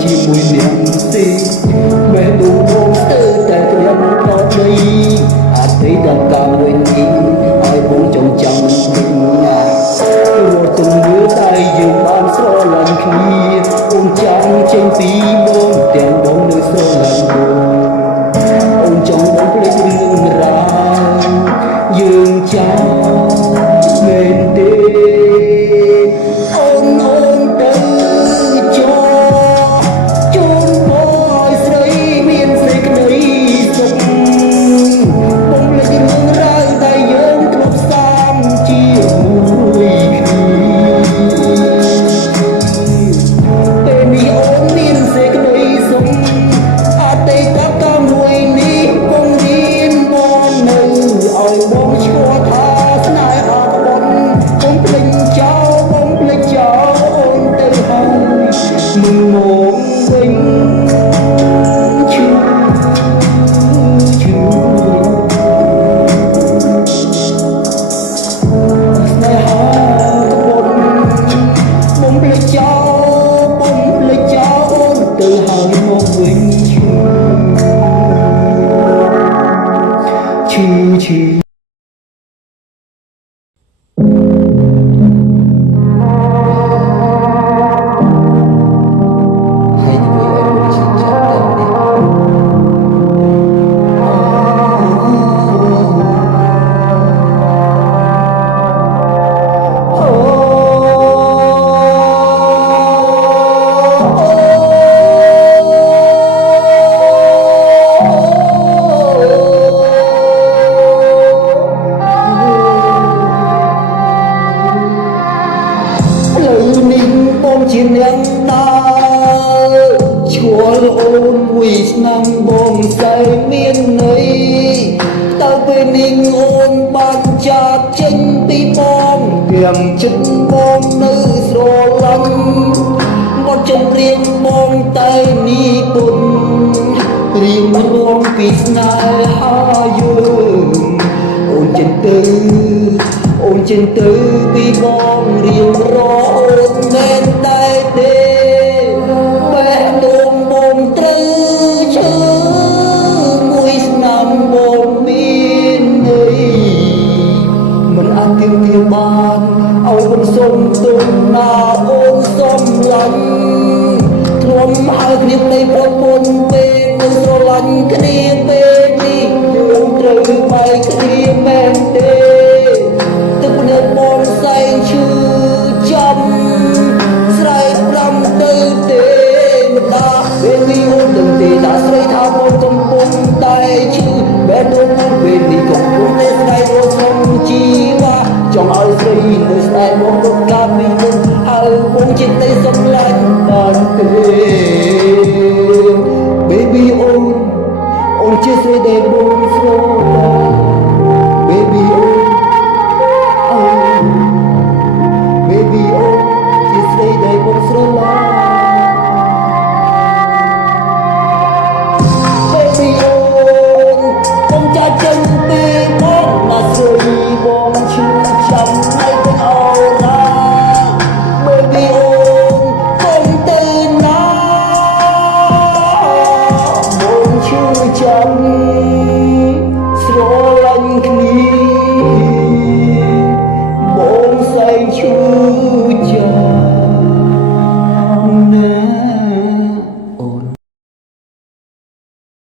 ជាមួយអ្នកទេបែបដូងបងទៅតែក្រៀមប្រដីអតីតកាលវិញឲ្យបងចងចាំវិញណារត់ទំនឿតែយើងបានស្រឡាញ់គ្នាអូនចាំចេញពីបងទាំងបងនៅស្រឡាញ់បងអូនចង់បងភ្លេចរឿងរ៉ាវយើងចាំមែនទេអូនទៅចោជូនបងឲ្យស្រីមានស្រីក្តីសុខបងភ្លេចរឿងរ៉ាវដែលយើងធ្លាប់សាមជាមួយគ្នាពេលនេះអូនមានស្រីក្តីសុខអតីតកាលមួយនេះបងរៀនបងនៅឲ្យបងឈ្មោះថាស្នេហាបងភ្លេចចោលបងភ្លេចចោលអូនទៅហើយមិនមកវិញឈឺស្នេហាបងភ្លេចចោលបងភ្លេចចោលអូនទៅហើយមកវិញឈឺហើយធ្វើឲ្យបងឈឺចាប់តែម្នាក់បងជាអ្នកដើរឈួលអូនមួយឆ្នាំបងតែមានន័យតើពេលនេះអូនបានចាកចេញពីបងទាំងចិត្តបងនៅស្រឡាញ់បទចម្រៀងបងតែនេះពុនរៀងរំពីស្នេហាយើងអូនចិត្តទៅពីបងរៀងរអូនមែនដែរទេបែបដូងបងត្រូវឈឺមួយស្នាមបងមានន័យមិនអាចទៀងទាបានឲ្យបងសុំទុំណាអូនសំឡាញ់ធ្លាប់ឲ្យគ្នាប្តីប្រពន្ធពេលនឹងស្រឡាញ់គ្នាពេលនេះយើងត្រូវបែកគ្នាមែនទេទឹកភ្នែកបងសែងឈឺចាំស្រែកប្រាំទៅទេម្ដាពេលនេះអូនដឹងទេថាស្រីថាបងកំពុងតែឈឺបែបដូងបងពេលនេះកំពុងតែស្ដាយរស់ក្នុងជីវ៉ាចង់ឲ្យស្រីនៅស្ដាយបងរត់កាលពីមុនហើយបងចិត្តតែសម្លាញ់បានទេ Baby អូនជាស្រីដែលបងស្រឡាញ់ Baby អូនជាស្រីដែលបងស្រឡាញ់ Baby អូនបងចាច់ចេញពីបងណាស្រីបងឈឺចាំឲ្យបងអរ៉ា Baby អូនកុំទៅណាបងឈឺចាំស្រឡាញ់គ្នាបងសែងឈឺ